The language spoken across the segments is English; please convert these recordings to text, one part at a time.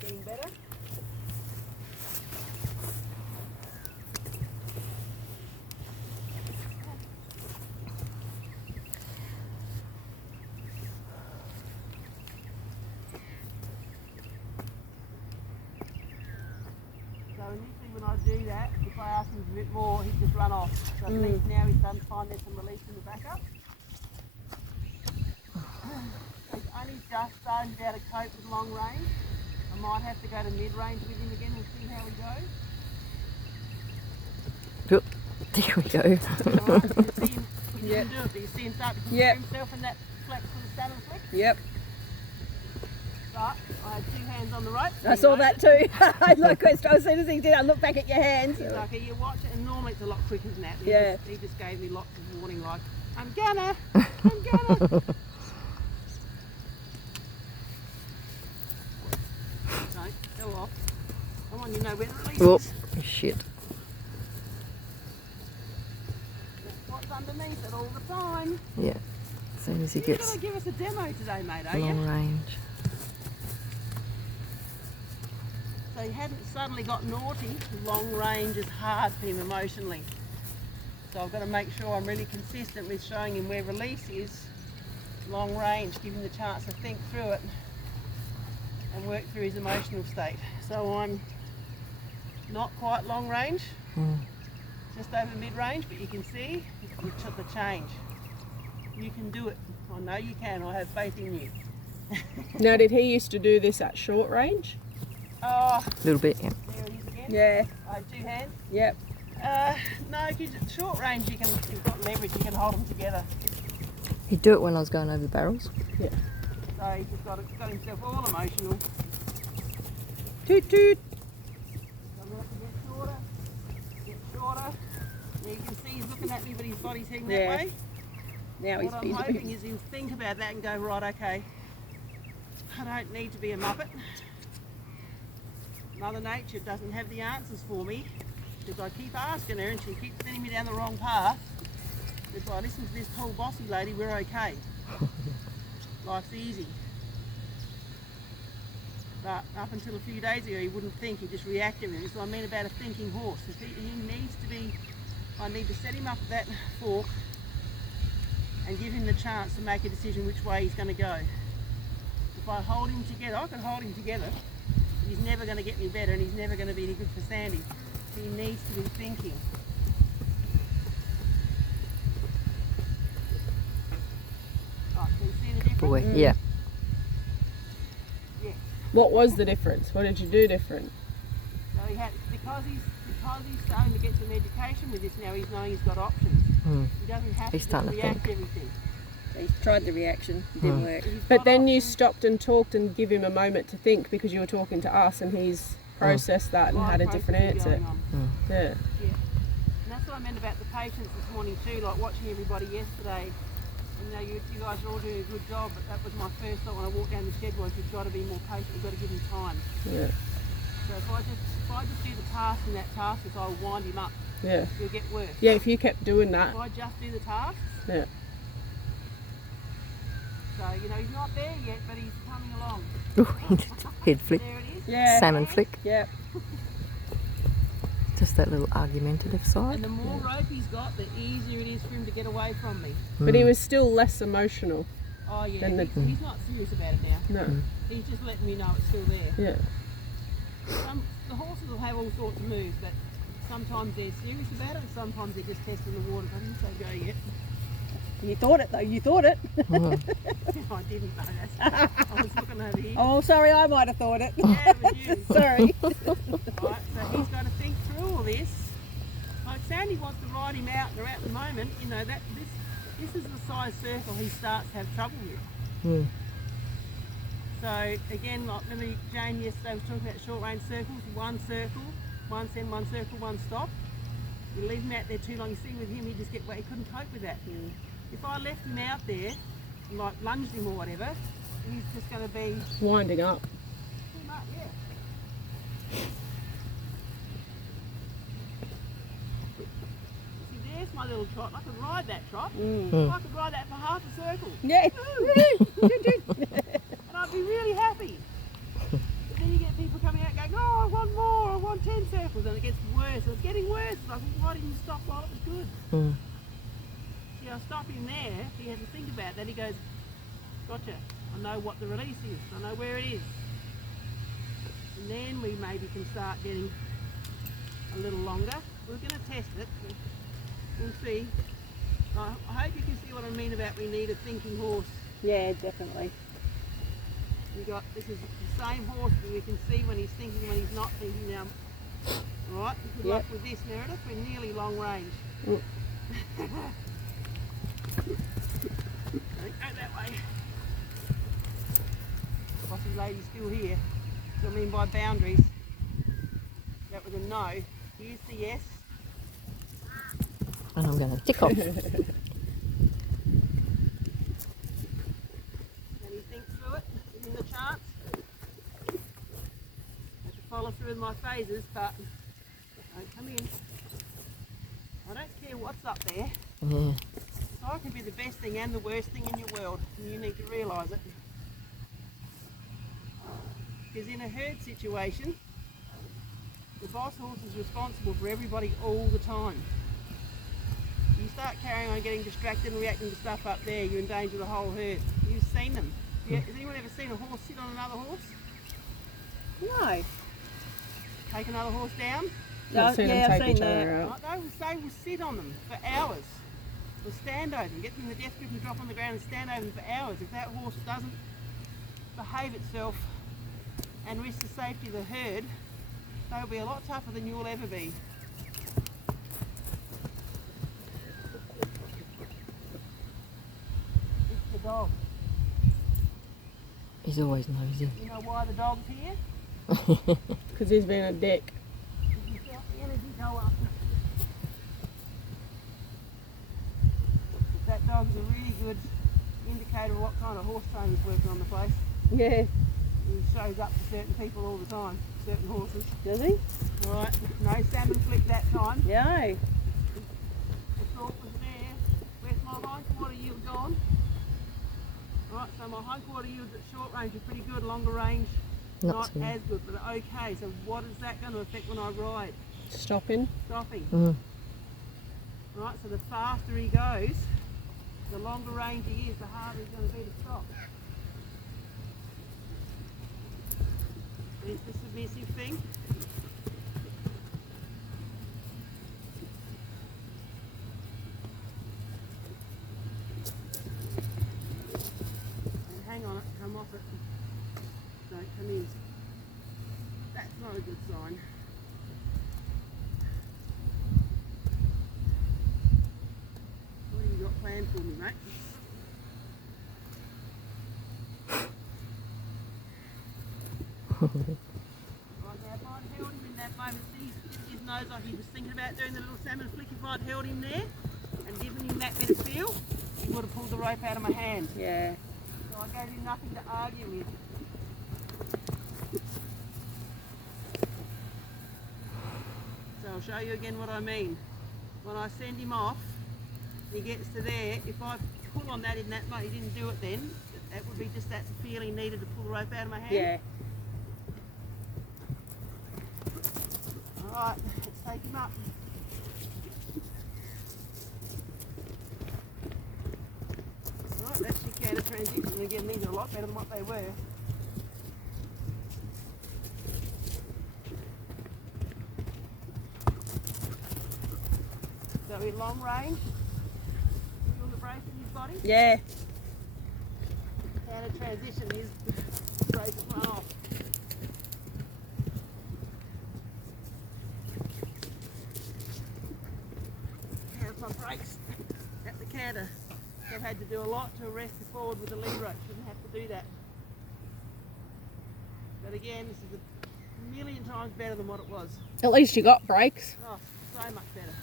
Getting better. So initially when I do that, if I ask him a bit more, he'd just run off. So at least now he's starting to find there's some release in the back up. So he's only just starting to be able to cope with long range. I might have to go to mid-range with him again. We'll see how he goes. Oop, there we go. Alright, so you see him, you can do it, but you see him start to put himself in that flex for the saddle flick. Yep. But I had two hands on the rope. I saw that too. I looked, as soon as he did, I looked back at your hands. He's like, you watch it, and normally it's a lot quicker than that. Yeah. He just gave me lots of warning, like, I'm gonna. Don't, go off. Come on, you know where the release Whoop, is. shit. That's what's underneath it all the time. Yeah, as soon as he You're gets going to give us a demo today, mate, are you? long range. So he hadn't suddenly got naughty. Long range is hard for him emotionally. So I've got to make sure I'm really consistent with showing him where release is. Long range, give him the chance to think through it and work through his emotional state. So I'm not quite long range, just over mid-range, but you can see the change. You can do it. I know you can. I have faith in you. Now, did he used to do this at short range? Oh, A little bit, yeah. there it is again. Yeah. I have two hands. Yep. No, because at short range you've got leverage, you can hold them together. He'd do it when I was going over barrels. Yeah. So he's just got himself all emotional. Toot toot. So I'm going to have to get shorter, get shorter. Now you can see he's looking at me, but his body's heading that Yeah. way. Now What I'm hoping is he'll think about that and go, right, okay, I don't need to be a muppet. Mother Nature doesn't have the answers for me because I keep asking her and she keeps sending me down the wrong path. If I listen to this tall bossy lady, we're okay. Life's easy. But up until a few days ago, he wouldn't think, he'd just react to everything. So I mean about a thinking horse. If he needs to be, I need to set him up at that fork and give him the chance to make a decision which way he's going to go. If I hold him together, I can hold him together, but he's never going to get me better and he's never going to be any good for Sandy. He needs to be thinking. Right, so you see the difference? Boy, yeah. Yeah. What was the difference? What did you do different? So he had, because he's starting to get some education with this now, he's knowing he's got options. He doesn't have He's to just starting to react think. to everything. He tried the reaction. It didn't work. He's But got then you options. stopped and talked and give him a moment to think because you were talking to us and he's processed that and Lot had a of different processing answer. going on. Yeah. Yeah. And that's what I meant about the patience this morning too, like watching everybody yesterday. You know, you guys are all doing a good job, but that was my first thought when I walked down the shed was you've got to be more patient, you've got to give him time. Yeah. So if I just do the task and that task is I'll wind him up, Yeah. he'll get worse. Yeah, if you kept doing that. If I just do the tasks, Yeah. so you know he's not there yet, but he's coming along. Head flick, There it is. Yeah. salmon flick. Yep. Just that little argumentative And side. the more rope he's got, the easier it is for him to get away from me. But he was still less emotional. Oh yeah, Then the- he's not serious about it now. No. He's just letting me know it's still there. Yeah. The horses will have all sorts of moves, but sometimes they're serious about it and sometimes they're just testing the water. I didn't say go yet. You thought it though. You thought it. I didn't know that. I was looking over here. Oh, sorry. I might have thought it. Yeah, it was you. Sorry. Right, so he's got to think through all this. Like Sandy wants to ride him out, and at the moment, you know, this is the size circle he starts to have trouble with. So again, like remember Jane yesterday was talking about short range circles, one circle, one send, one circle, one stop. You leave him out there too long, you see with him he just get wet, he couldn't cope with that. If I left him out there and like lunged him or whatever, he's just going to be Winding up. pretty much, yeah. See, there's my little trot. I could ride that trot. I could ride that for half a circle. Yeah. And I'd be really happy. But then you get people coming out going, oh, I want more, I want 10 circles, and it gets worse. It's getting worse. It's like, well, why didn't you stop while it was good? Mm. I stop him there. He has to think about that. He goes, gotcha. I know what the release is. I know where it is. And then we maybe can start getting a little longer. We're going to test it. We'll see. I hope you can see what I mean about we need a thinking horse. Yeah, definitely. This is the same horse, but we can see when he's thinking, when he's not thinking now. All right, good luck with this, Meredith. We're nearly long range. Mm. Don't go that way. Bossy lady's still here. What I mean by boundaries. That was a no. Here's the yes. And I'm going to tick off. And he thinks through it. Give him the chance. Have to follow through with my phases, but don't come in. I don't care what's up there. Yeah. So it can be the best thing and the worst thing in your world, and you need to realise it. Because in a herd situation, the boss horse is responsible for everybody all the time. You start carrying on getting distracted and reacting to stuff up there, you endanger the whole herd. You've seen them. Has anyone ever seen a horse sit on another horse? No. Take another horse down? I've seen yeah, them I've take seen each that. other out. They will sit on them for hours. We'll stand over them, get them in the death grip and drop on the ground and stand over them for hours. If that horse doesn't behave itself and risk the safety of the herd, they'll be a lot tougher than you'll ever be. It's the dog. He's always nosy. You know why the dog's here? Because he's been a dick. You felt the energy go up. That dog's a really good indicator of what kind of horse trainer's working on the place. Yeah. He shows up for certain people all the time, certain horses. Does he? Alright, no salmon flick that time. No. The thought was there. Where's my hindquarter yield gone? Right, so my hindquarter yield at short range is pretty good, longer range, not so as good, but okay. So what is that going to affect when I ride? Stopping. Stopping. Mm. Right, so the faster he goes, the longer range he is, the harder he's going to be to stop. There's the submissive thing. And hang on it, come off it. Don't come in. That's not a good sign. What have you got planned for me, mate? Right now, if I'd held him in that moment, see, his nose like he was thinking about doing the little salmon flick. If I'd held him there and given him that bit of feel, he would have pulled the rope out of my hand. Yeah. So I gave him nothing to argue with. So I'll show you again what I mean. When I send him off, he gets to there. If I pull on that in that moment, he didn't do it then. That would be just that feel he needed to pull the rope out of my hand. Yeah. Alright, let's take him up. Right, that's your counter transition. And again, these are a lot better than what they were. So in long range, you feel the brace in his body? Yeah. Counter transition is brace it run off. How's my brakes at the canter? So I've had to do a lot to arrest the forward with the lead rope. Shouldn't have to do that. But again, this is a million times better than what it was. At least you got brakes. Oh, so much better.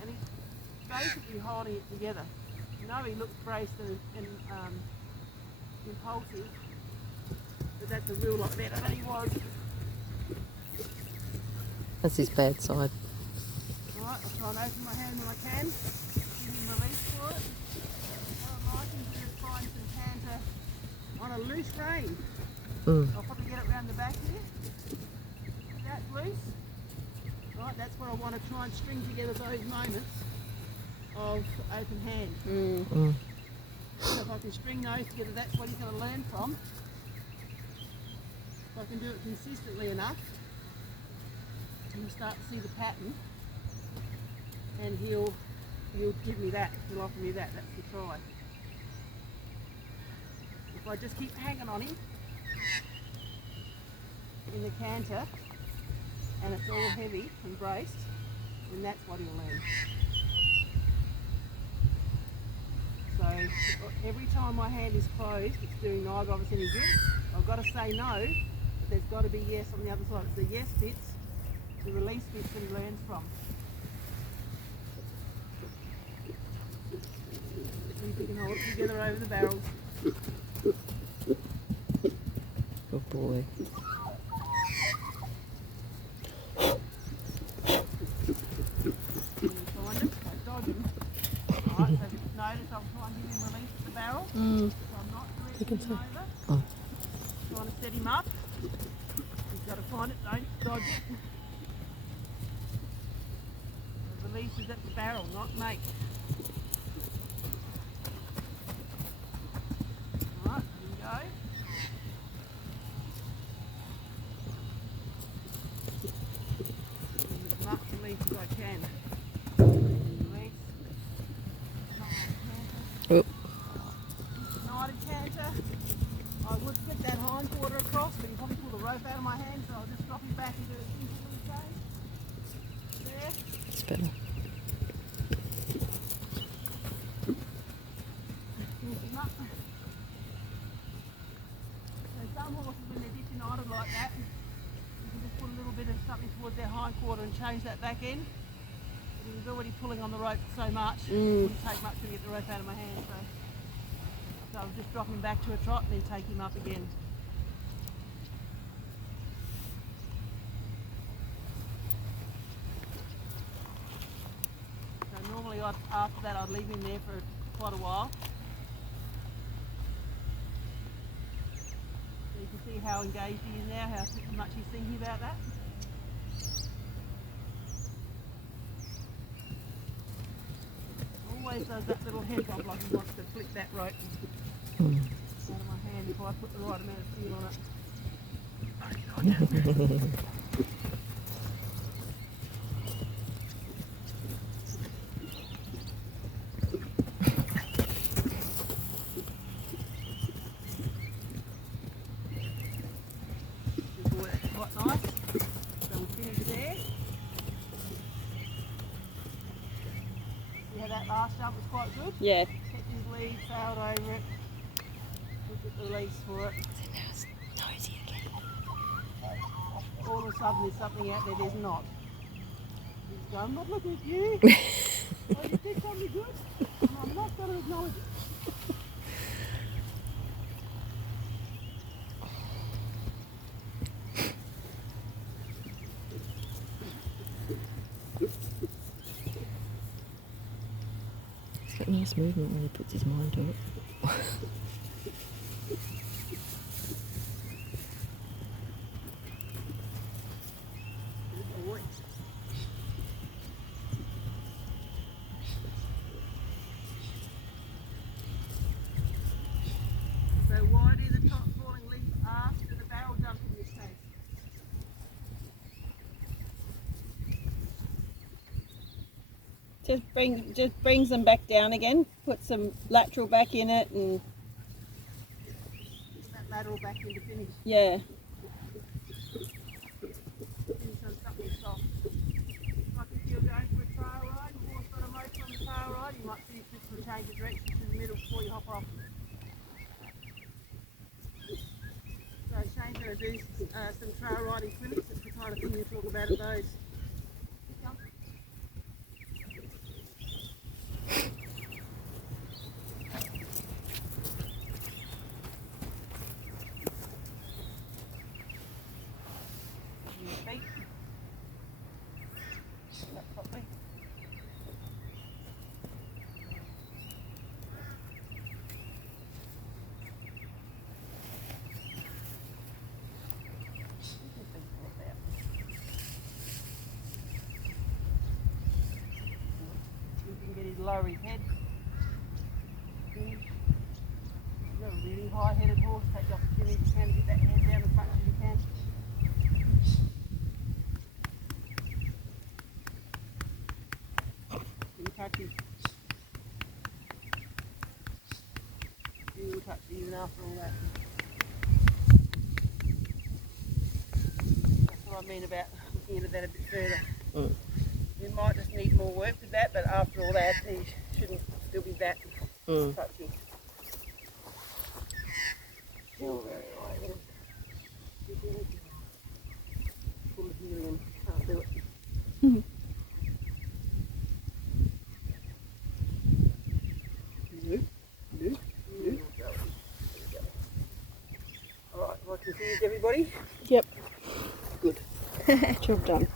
And he's basically holding it together. You know he looks braced and impulsive, but that's a real lot better than he was. That's his bad side. Alright, I'll try and open my hand when I can. Give him release for it. What I'm liking to do is find some canter on a loose rein. Mm. I'll probably get it around the back here. That's loose. Right, that's what I want to try and string together those moments of open hand. Mm. So if I can string those together, that's what he's going to learn from. If I can do it consistently enough, he'll start to see the pattern, and he'll give me that. He'll offer me that. That's the try. If I just keep hanging on him in the canter, and it's all heavy and braced, then that's what he'll learn. So every time my hand is closed, it's doing neither of us any good. I've got to say no, but there's got to be yes on the other side. It's the yes bits, the release bits that he learns from. See if we can hold it together over the barrels. Good boy. Can you find him? I dodge him. Right, so if you notice, I'll try and give him release at the barrel. So I'm not directing him over. Oh. Trying to set him up. He's got to find it, don't dodge it. The release is at the barrel, not make. Right, there you go. Give him as much release as I can. Release. Oop. United canter. I would get that hind quarter across, but he probably pulled the rope out of my hand, so I'll just drop him back into a simple loose change. There. It's better. Finish him up. So some horses, when they're disunited like that, you can just put a little bit of something towards their hind quarter and change that back end. But he was already pulling on the rope so much, it wouldn't take much to get the rope out of my hand. So I'll just drop him back to a trot and then take him up again. So normally after that I'd leave him there for quite a while. So you can see how engaged he is now, how much he's thinking about that. Always does that little head bob like he wants to flick that rope Mm. out of my hand if I put the right amount of feel on it. Good boy, that's quite nice. So we'll finish there. See how that last jump was quite good? Yeah. Kept his lead, sailed over it. Look at the release for it. Noisy again. All of a sudden there's something out there there's not. He's going, I'm not looking at you. Oh, you did something good, and I'm not going to acknowledge it. It's got nice movement when he puts his mind to it. Good boy. So why do the top falling leaf after the barrel jump in this case? Just brings them back down again. Put some lateral back in it, and Put that lateral back into finish. yeah. Finish on something soft. Like if you're going for a trail ride, the horse got a motor on the trail ride, you might finish just to change the direction to the middle before you hop off. So Shane's going to do some trail riding clinics. That's the kind of thing you talk about at those. Come. Your feet. That properly. lower his head. You've got a really high-headed horse. Take the opportunity if you can to get that head down as much as you can. Can you touch him? He will touch you even after all that. That's what I mean about looking into that a bit further. Mm. You might just need more work with that, but after all that, he shouldn't still be that touchy. Still very high-headed. Full of helium. Can't do it. Alright, well, confused everybody? Yep. Good. Job done.